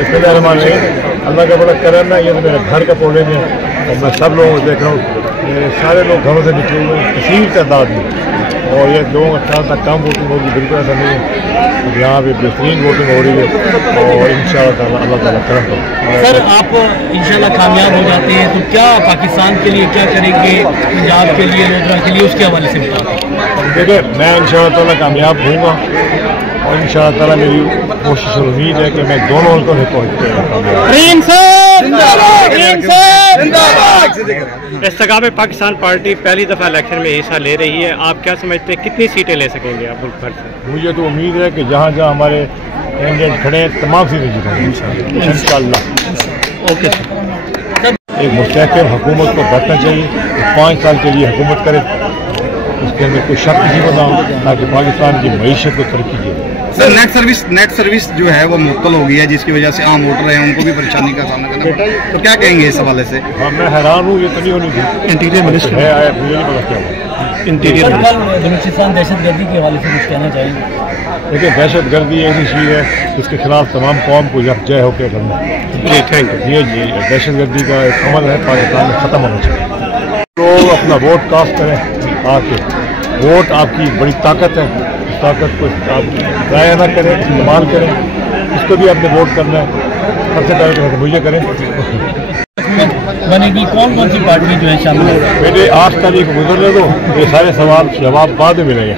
अल्लाह का बड़ा करम है। ये तो मेरे घर का प्रोग्राम है और मैं सब लोगों को देख रहा हूँ, सारे लोग घरों से निकले हुए हैं कसीर तादाद में, और ये 2 अट्ठारह तक कम वोटिंग होगी, बिल्कुल ऐसा नहीं है। यहाँ पे बेहतरीन वोटिंग हो रही है और इंशाअल्लाह अल्लाह ताला करम करें। सर आप इंशाअल्लाह कामयाब हो जाते हैं तो क्या पाकिस्तान के लिए क्या करेंगे, पंजाब के लिए, नौजवान के लिए, उसके हवाले से बताएं। देखिए मैं इंशाअल्लाह ताला कामयाब होऊंगा और इंशाअल्लाह ताला मेरी कोशिश और उम्मीद है कि मैं दोनों मुल्कों में इस्तेकाम पाकिस्तान पार्टी पहली दफ़ा इलेक्शन में हिस्सा ले रही है, आप क्या समझते हैं कितनी सीटें ले सकेंगे आप मुल्क भर से? मुझे तो उम्मीद है कि जहाँ जहाँ हमारे कैंडिडेट खड़े हैं तमाम सीटें जीतेंगे इंशाअल्लाह। ओके। एक मुस्तहकम हुकूमत को बढ़ना चाहिए, 5 साल के लिए हुकूमत करे, उसके अंदर कोई शक नहीं बना ताकि पाकिस्तान की मईशत को तरक्की की। सर नेट सर्विस जो है वो मुअत्तल हो गई है, जिसकी वजह से आम वोटर हैं उनको भी परेशानी का सामना करना पड़ता है, तो क्या कहेंगे इस हवाले से? हाँ मैं हैरान हूँ, ये तो नहीं होनी थी। इंटीरियर मिनिस्टर है आया, मुझे नहीं पता क्या हुआ। इंटीरियर बलूचिस्तान दहशतगर्दी के हवाले से कुछ कहना चाहेंगे? देखिए दहशतगर्दी ऐसी चीज़ है जिसके खिलाफ तमाम कौम को यकजह होकर लड़ना है। जी थैंक यू। ये दहशतगर्दी का एक अमल है, पाकिस्तान में ख़त्म होना चाहिए। तो अपना वोट कास्ट करें आके, वोट आपकी बड़ी ताकत है, उस ताकत को आप ज़ाया ना करें, इस्तेमाल करें, इसको भी आपने वोट करना है। सबसे पहले मुझे करें बनेगी कौन सी पार्टी जो है शामिल है? मेरे 8 तारीख गुजरने दो, ये सारे सवाल जवाब बाद में मिलेंगे।